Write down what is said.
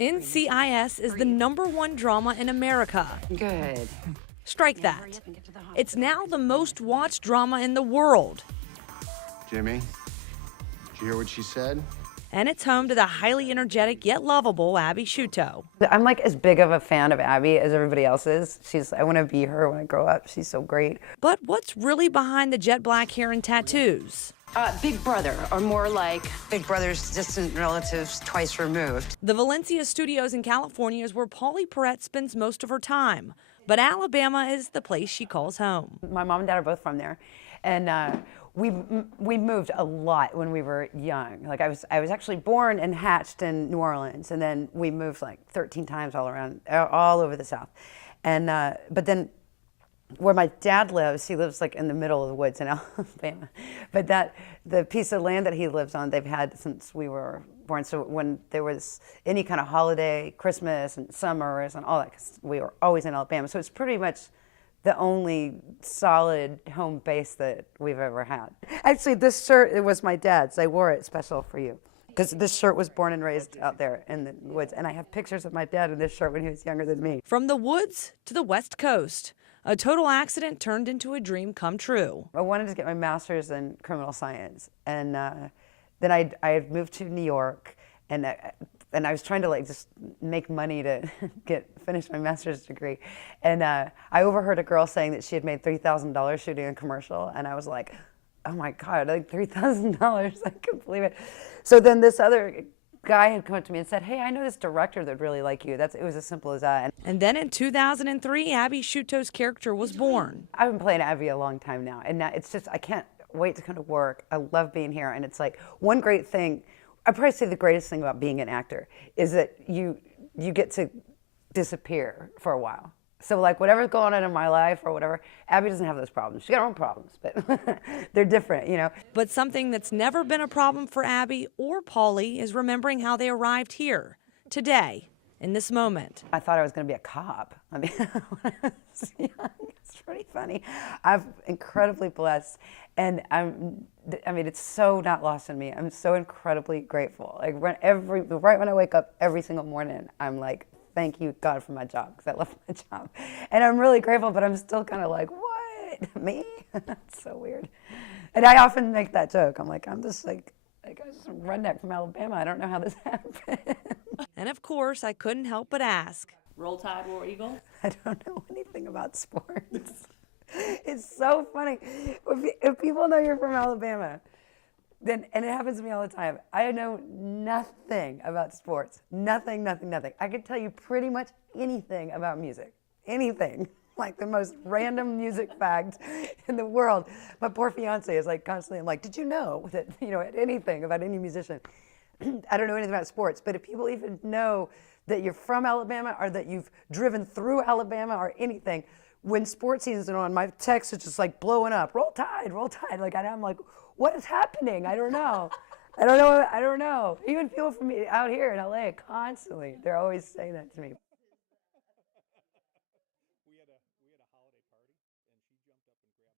NCIS is the #1 drama in America. Good. Strike that. It's now the most watched drama in the world. Jimmy, did you hear what she said? And it's home to the highly energetic yet lovable Abby Sciuto. I'm like as big of a fan of Abby as everybody else is. I want to be her when I grow up. She's so great. But what's really behind the jet black hair and tattoos? Big brother, or more like big brother's distant relatives twice removed. The Valencia studios in California is where Pauley Perrette spends most of her time. But Alabama is the place she calls home. My mom and dad are both from there. And we moved a lot when we were young. Like I was actually born and hatched in New Orleans, and then we moved like 13 times all over the South. And but then where my dad lives, he lives like in the middle of the woods in Alabama. But the piece of land that he lives on, they've had since we were born. So when there was any kind of holiday, Christmas and summers and all that, 'cause we were always in Alabama. So it's pretty much the only solid home base that we've ever had. Actually, this shirt, it was my dad's. I wore it special for you, because this shirt was born and raised out there in the woods. And I have pictures of my dad in this shirt when he was younger than me. From the woods to the West Coast, a total accident turned into a dream come true. I wanted to get my master's in criminal science. And then I had moved to New York, and I was trying to like just make money to finish my master's degree. And I overheard a girl saying that she had made $3,000 shooting a commercial, and I was like, oh my God, like $3,000, I couldn't believe it. So then this other guy had come up to me and said, hey, I know this director that really like you. It was as simple as that. And then in 2003, Abby Sciuto's character was born. I've been playing Abby a long time now, and now it's just, I can't wait to come to work. I love being here, and it's like one great thing, I'd probably say the greatest thing about being an actor is that you get to disappear for a while. So like whatever's going on in my life or whatever, Abby doesn't have those problems. She's got her own problems, but they're different, you know. But something that's never been a problem for Abby or Pauley is remembering how they arrived here, today, in this moment. I thought I was going to be a cop. I mean, when I was young, it's pretty funny. I'm incredibly blessed, and I mean, it's so not lost on me. I'm so incredibly grateful. Like right when I wake up every single morning, I'm like, thank you, God, for my job, because I love my job. And I'm really grateful, but I'm still kind of like, what? Me? That's so weird. And I often make that joke. I'm like, I'm just like I was just a redneck from Alabama. I don't know how this happened. And of course, I couldn't help but ask. Roll Tide, War Eagle? I don't know anything about sports. It's so funny. If people know you're from Alabama, and it happens to me all the time, I know nothing about sports. Nothing, nothing, nothing. I could tell you pretty much anything about music. Anything. Like the most random music fact in the world. My poor fiance is like constantly, I'm like, did you know that, anything about any musician? I don't know anything about sports, but if people even know that you're from Alabama or that you've driven through Alabama or anything, when sports season's on, my text is just like blowing up. Roll Tide, Roll Tide. Like, I'm like, what is happening? I don't know. I don't know. Even people from out here in LA, constantly, they're always saying that to me.